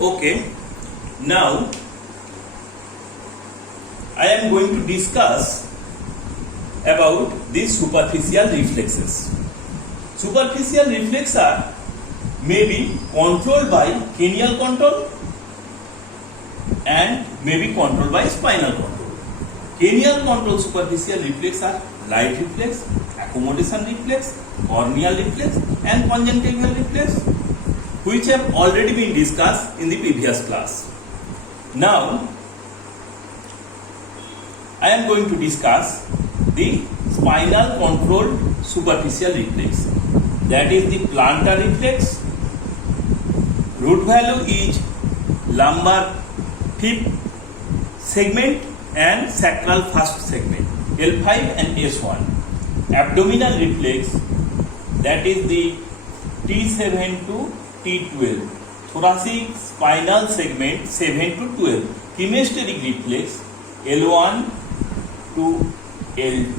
Okay, now I am going to discuss about these superficial reflexes. Superficial reflexes may be controlled by cranial control and may be controlled by spinal control. Cranial control superficial reflexes are light reflex, accommodation reflex, corneal reflex and conjunctival reflex, which have already been discussed in the previous class. Now, I am going to discuss the spinal controlled superficial reflex. That is the plantar reflex. Root value is lumbar fifth segment and sacral first segment, L5 and S1. Abdominal reflex, that is the T7 to T12. Thoracic spinal segment 7 to 12. Hemisteric reflex L1 to L2.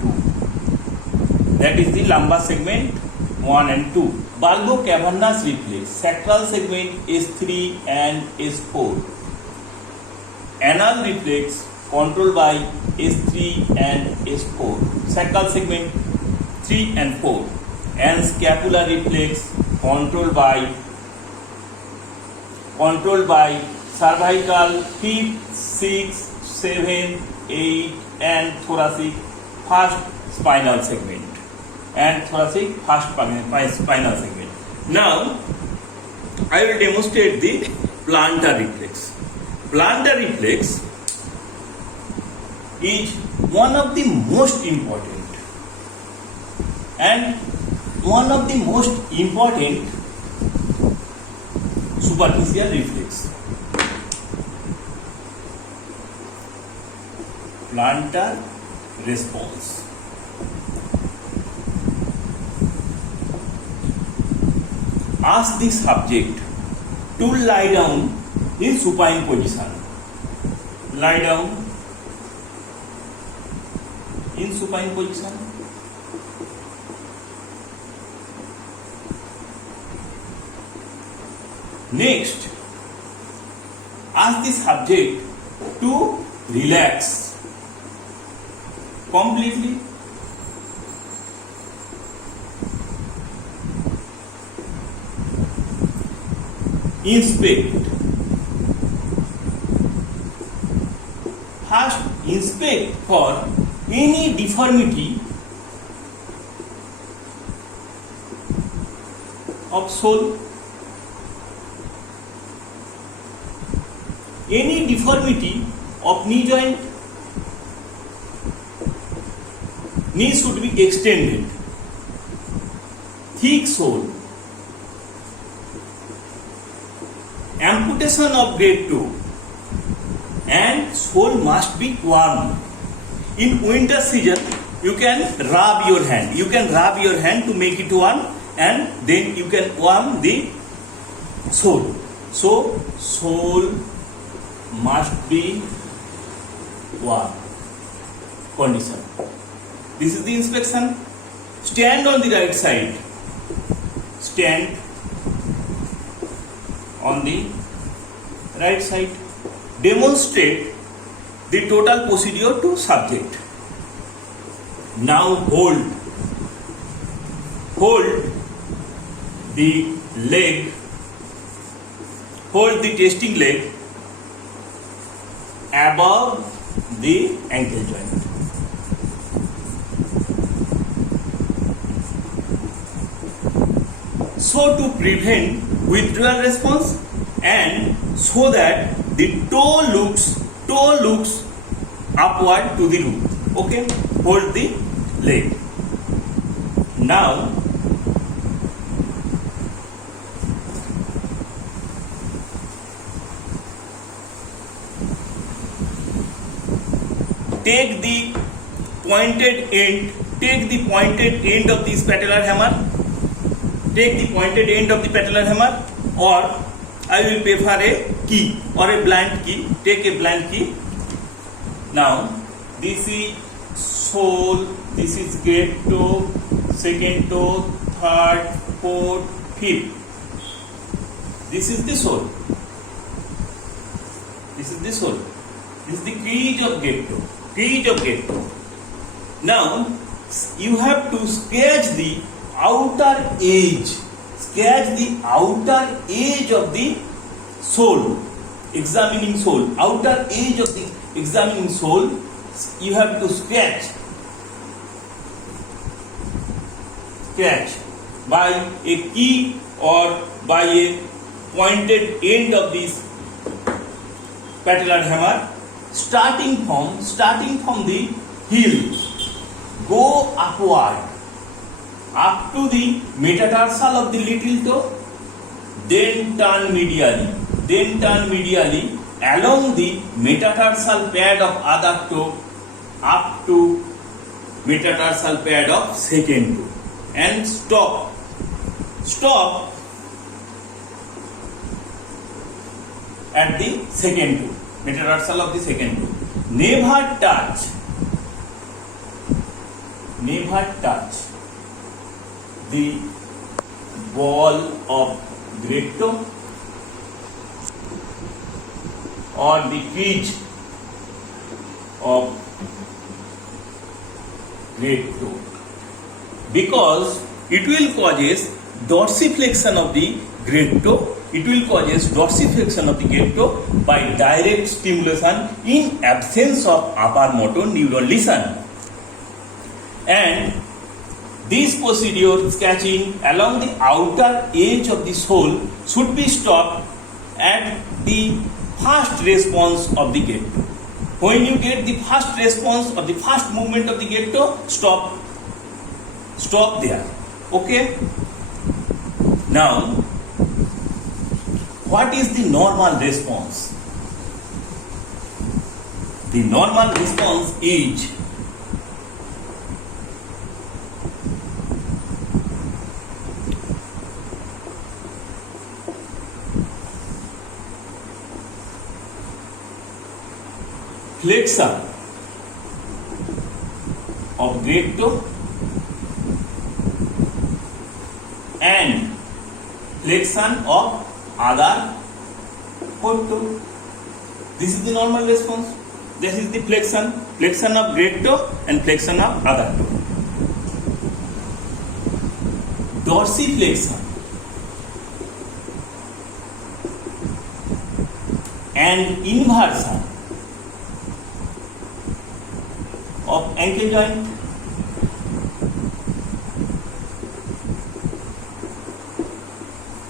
That is the lumbar segment 1 and 2. Bulbocavernous reflex, sacral segment S3 and S4. Anal reflex controlled by S3 and S4. Sacral segment 3 and 4. And scapular reflex controlled by cervical 5th, 6th, 7th, 8th and thoracic first spinal segment and thoracic first spinal segment. Now I will demonstrate the plantar reflex. Plantar reflex is one of the most important superficial reflex. Plantar response. Ask the subject to lie down in supine position. Lie down in supine position. Next, ask the subject to relax completely. Inspect. First, inspect for any deformity of sole. Any deformity of knee joint. Knee should be extended. Thick sole. Amputation of grade 2. And sole must be warm. In winter season, you can rub your hand. You can rub your hand to make it warm and then you can warm the sole. So, sole must be warm condition. This is the inspection. Stand on the right side. Stand on the right side. Demonstrate the total procedure to subject. Now hold the leg, hold the testing leg above the ankle joint. So to prevent withdrawal response and so that the toe looks upward to the root. Okay, hold the leg. Now take the pointed end of this patellar hammer. Take the pointed end of the patellar hammer, or I will prefer a key or a blunt key. Take a blunt key. Now this is sole, this is great toe, second toe, third, fourth, fifth. This is the sole. This is the soul. This is the crease of getto. Crease of getto. Now you have to sketch the outer edge. Sketch the outer edge of the sole. Examining sole. Outer edge of the examining sole. You have to sketch. Sketch by a key or by a pointed end of this patellar hammer, starting from the heel, go upward up to the metatarsal of the little toe, then turn medially along the metatarsal pad of other toe up to metatarsal pad of second toe, and stop at the second toe, metatarsal of the second toe. Never touch the ball of great toe or the crease of great toe, because it will causes dorsiflexion of the great toe. It will causes dorsiflexion of the great toe by direct stimulation in absence of upper motor neuron lesion. And this procedure, sketching along the outer edge of the sole, should be stopped at the first response of the great toe. When you get the first response or the first movement of the great toe, stop there. Okay? Now, what is the normal response? The normal response is flexion of great toe and flexion of other foot toe. This is the normal response. This is the flexion of great toe and flexion of other toe. Dorsiflexion and inversion of ankle joint.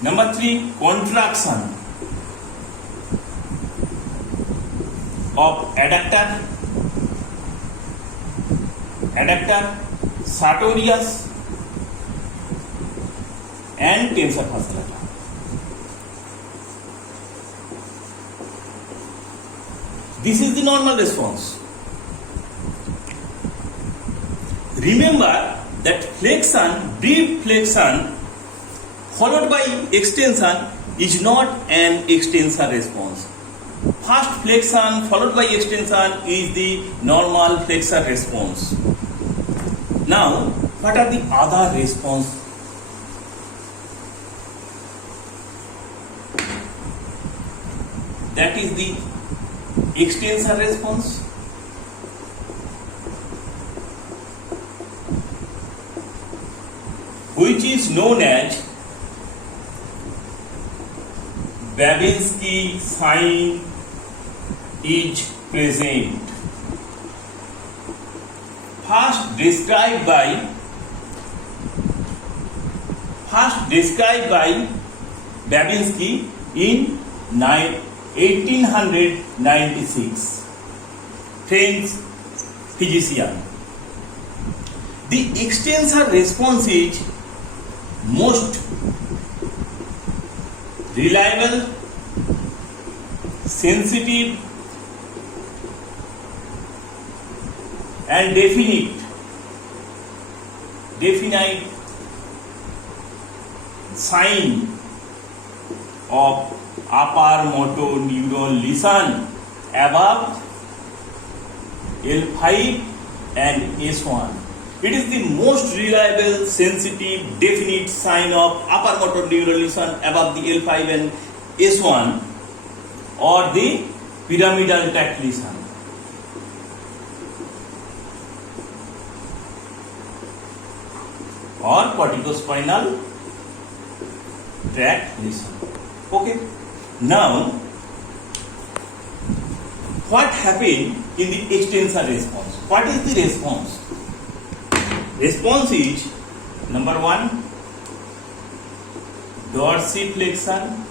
Number 3, contraction of adductor, sartorius and tensor fascia. This is the normal response. Remember that flexion, deep flexion followed by extension is not an extensor response. First flexion followed by extension is the normal flexor response. Now, what are the other response? That is the extensor response. Which is known as Babinski sign is present. First described by Babinski in 1896, French physician. The extensor response is most reliable, sensitive and definite sign of upper motor neuron lesion above L5 and S1. It is the most reliable, sensitive, definite sign of upper motor neuron lesion above the L5 and S1, or the pyramidal tract lesion. Or corticospinal tract lesion. Okay. Now, what happened in the extensor response? What is the response? Response is number 1, dorsiflexion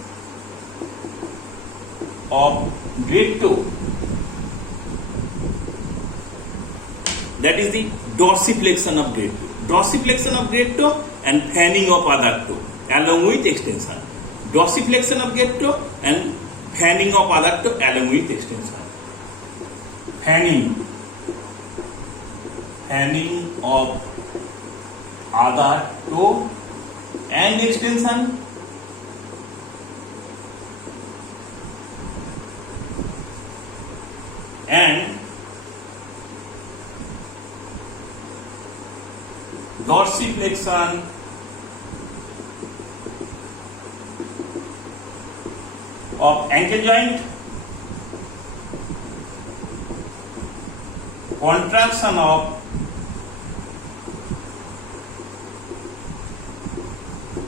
of great toe. That is the dorsiflexion of great toe. Dorsiflexion of great toe and fanning of other toe along with extension. Dorsiflexion of great toe and fanning of other toe along with extension. Fanning of other toe and extension. And dorsiflexion of ankle joint, contraction of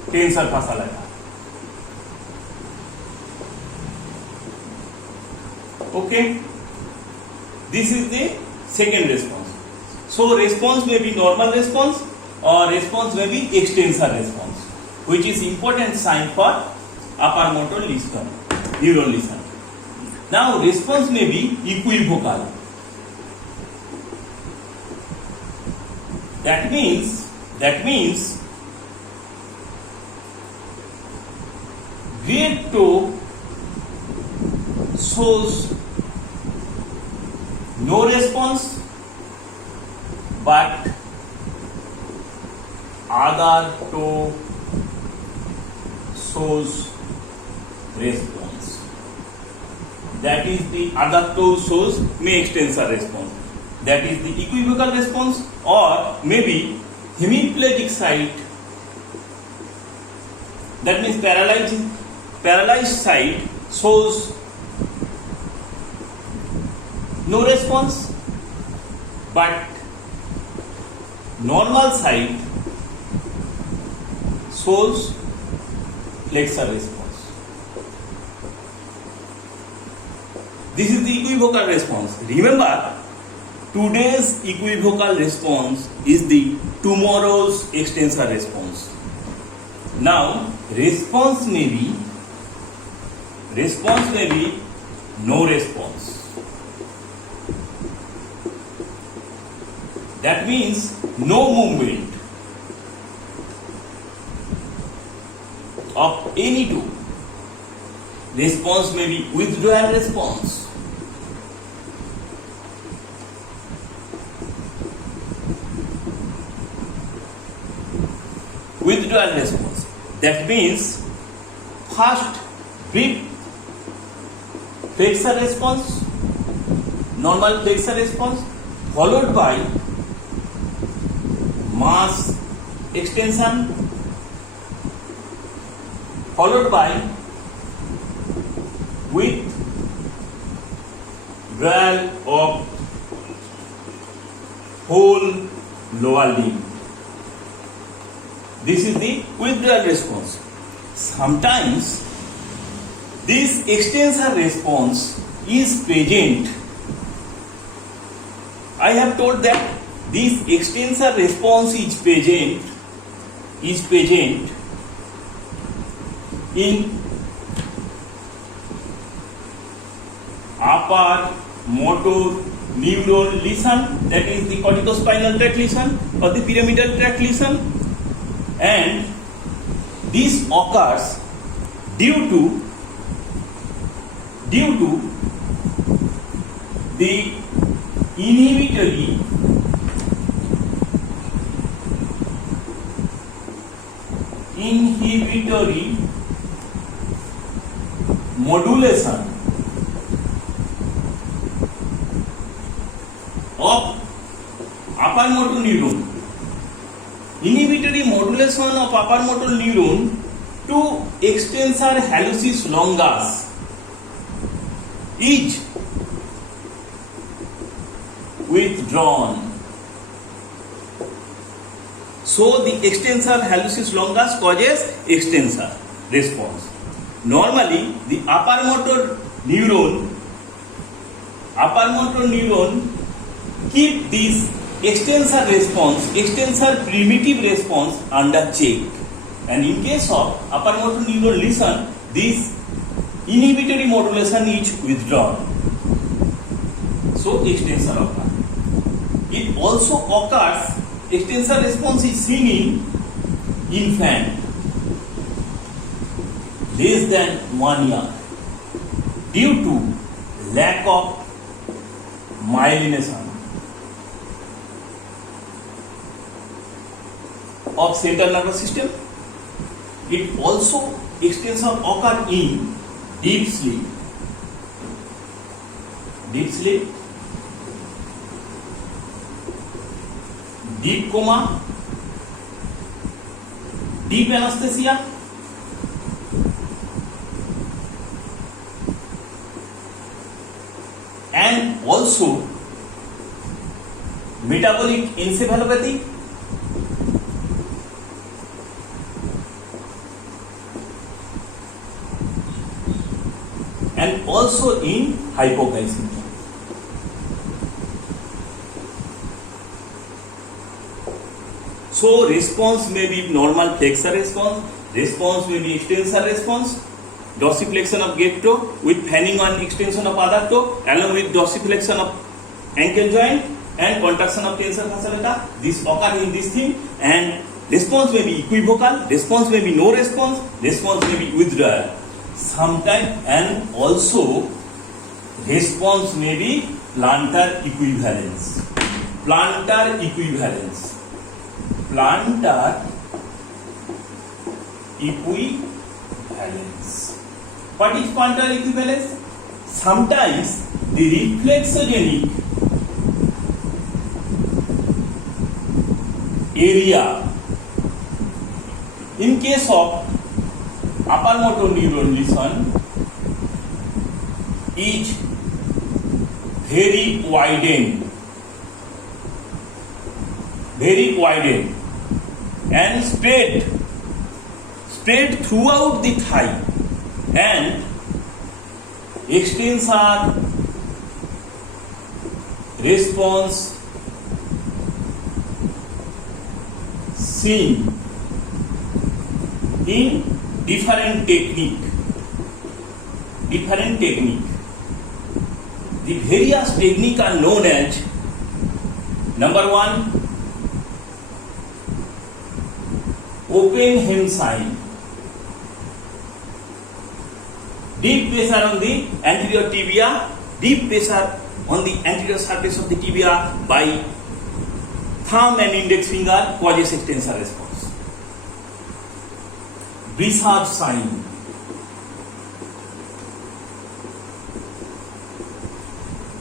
tensor fascia lata. Okay, this is the second response. So response may be normal response or response may be extensor response, which is important sign for upper motor lesion, neural lesion. Now response may be equivocal. That means great toe shows no response, but other toe shows response. That is the other toe shows may extensor response. That is the equivocal response, or maybe hemiplegic site. That means paralyzed site shows no response, but normal site shows flexor response. This is the equivocal response. Remember, today's equivocal response is the tomorrow's extensor response. Now, response may be no response. That means no movement of any toe. Response may be withdrawal response. Withdrawal response. That means first brief flexor response, normal flexor response, followed by mass extension, followed by withdrawal of whole lower limb. This is the withdrawal response. Sometimes this extensor response is present. I have told that this extensor response is present in upper motor neuron lesion, that is the corticospinal tract lesion or the pyramidal tract lesion, and this occurs due to the inhibitory modulation of upper motor neuron. Inhibitory modulation of upper motor neuron to extensor hallucis longus. is withdrawn. So the extensor hallucis longus causes extensor response. Normally the upper motor neuron keep this extensor response, extensor primitive response under check. And in case of upper motor neuron lesion, this inhibitory modulation is withdrawn. So extensor occurs. It also occurs, extensor response is seen in infant less than 1 year due to lack of myelination of central nervous system. It also extensor occur in deep sleep, deep coma, deep anesthesia, and also metabolic encephalopathy, and also in hypoglycemia. So response may be normal flexor response may be extensor response, dorsiflexion of gate toe with fanning on extension of other toe along with dorsiflexion of ankle joint and contraction of tensor fasciculata. This occur in this thing, and response may be equivocal, response may be no response, response may be withdrawal. Sometimes and also response may be plantar equivalence. What is plantar equivalence? Sometimes the reflexogenic area in case of upper motor neuron lesion is very widened and spread throughout the thigh, and extensor response seen in different technique. The various technique are known as: number 1, open hem sign, deep pressure on the anterior tibia, deep pressure on the anterior surface of the tibia by thumb and index finger causes extensor response. Brisard sign,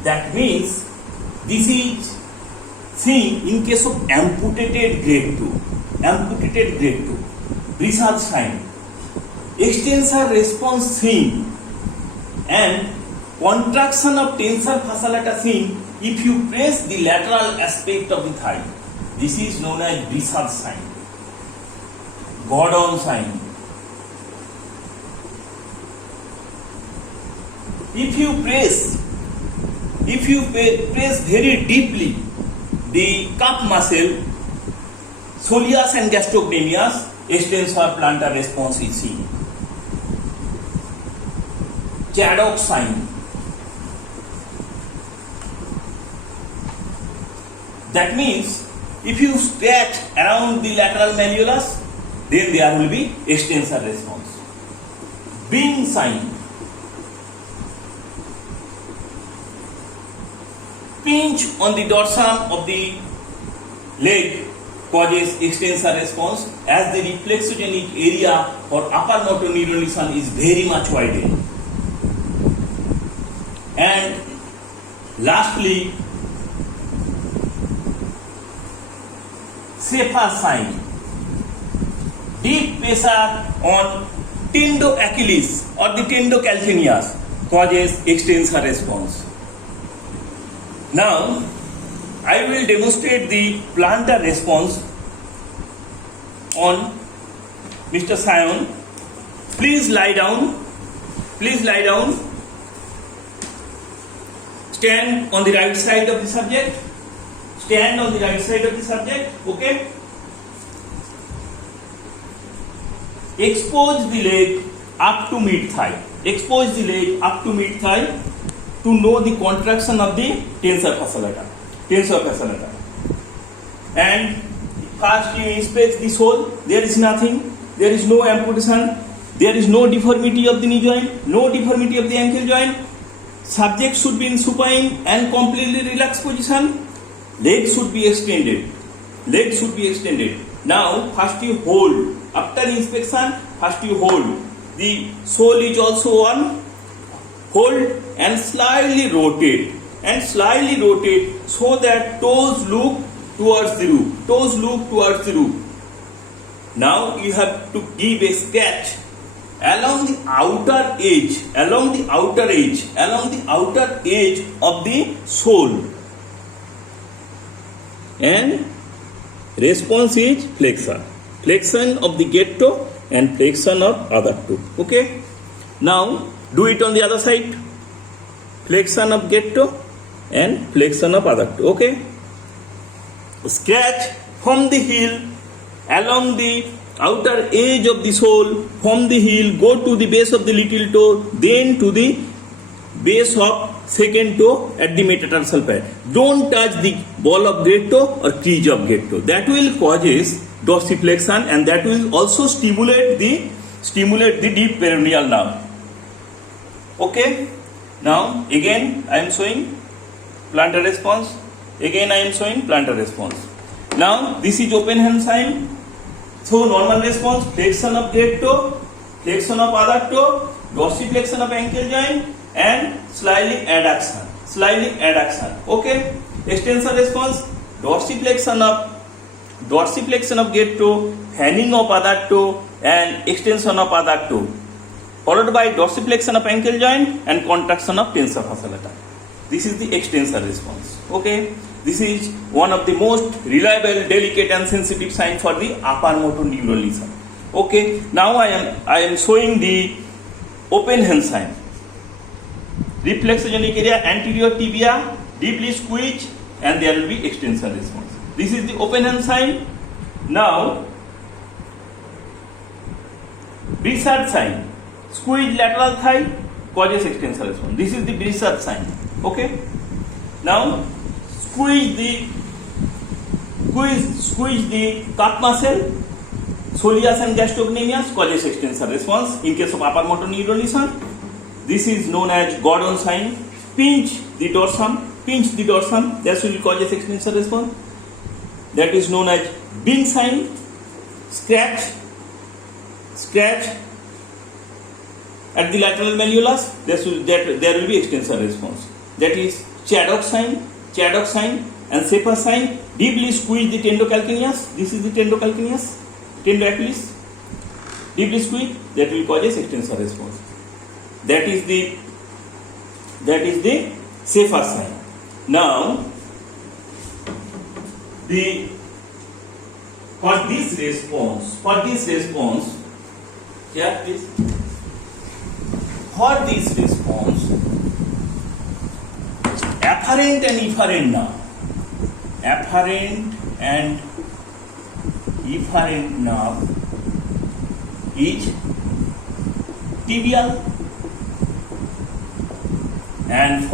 that means this is seen in case of amputated grade 2. Brisard sign, extensor response seen and contraction of tensor fasciculata seen if you press the lateral aspect of the thigh. This is known as Brisard sign. Gordon sign, if you press very deeply the cup muscle, soleus and gastrocnemius, extensor plantar response is seen. Chaddock sign, that means if you scratch around the lateral malleolus, then there will be extensor response. Bean sign, pinch on the dorsum of the leg causes extensor response, as the reflexogenic area for upper motor neuron lesion is very much widened. And lastly, Schaefer sign, deep pressure on tendo Achilles or the tendo calcaneus causes extensor response. Now, I will demonstrate the plantar response on Mr. Sion. Please lie down. Please lie down. Stand on the right side of the subject. Stand on the right side of the subject. Okay. Expose the leg up to mid thigh. Expose the leg up to mid thigh to know the contraction of the tensor fasciculata. Tensor fasciculata. And first you inspect the sole. There is nothing. There is no amputation. There is no deformity of the knee joint. No deformity of the ankle joint. Subject should be in supine and completely relaxed position. Legs should be extended. Legs should be extended. Now, first you hold. After inspection, first you hold. The sole is also on. Hold and slightly rotate. And slightly rotate so that toes look towards the roof. Toes look towards the roof. Now you have to give a sketch along the outer edge, along the outer edge of the sole. And response is flexion. Flexion of the gate toe and flexion of other toe. Okay. Now do it on the other side. Flexion of gate toe and flexion of other toe. Okay. Scratch from the heel along the outer edge of the sole, from the heel, go to the base of the little toe, then to the base of second toe at the metatarsal pad. Don't touch the ball of great toe or crease of great toe. That will causes dorsiflexion and that will also stimulate the deep peroneal nerve. Okay. Now again I am showing plantar response. Again I am showing plantar response. Now this is open hand sign. So normal response, flexion of great toe, flexion of other toe, dorsiflexion of ankle joint and slightly adduction. Okay. Extensor response, dorsiflexion of great toe, fanning of other toe and extension of other toe, followed by dorsiflexion of ankle joint and contraction of tensor fasciculata. This is the extensor response. Okay. This is one of the most reliable, delicate and sensitive sign for the upper motor neural lesion. Okay. Now I am showing the open hand sign. Reflexogenic area, anterior tibia, deeply squeeze and there will be extensor response. This is the open hand sign. Now Brisard sign. Squeeze lateral thigh causes extensor response. This is the Brisard sign. Okay. Now squeeze the calf muscle, soleus and gastrocnemius causes extensor response in case of upper motor neural lesion. This is known as Gordon sign. Pinch the dorsum, that will cause extensor response. That is known as Bin sign. Scratch at the lateral malleolus, there will be extensor response. That is Chaddock sign and Schaefer sign. Deeply squeeze the tendocalcaneus. This is the tendocalcaneus, tendoachilles. Deeply squeeze, that will cause extensor response. That is the Schaefer sign. Now for this response, here please. For this response, afferent and efferent nerve is tibial, and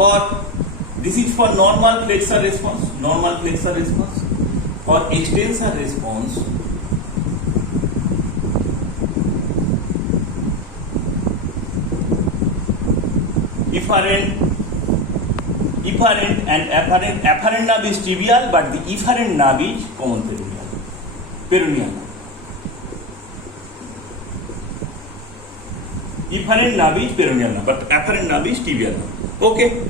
this is for normal flexor response. For extensor response, efferent and afferent nerve is tibial, but the efferent nerve is common peroneal. Efferent nerve is peroneal, but afferent nerve is tibial. Okay.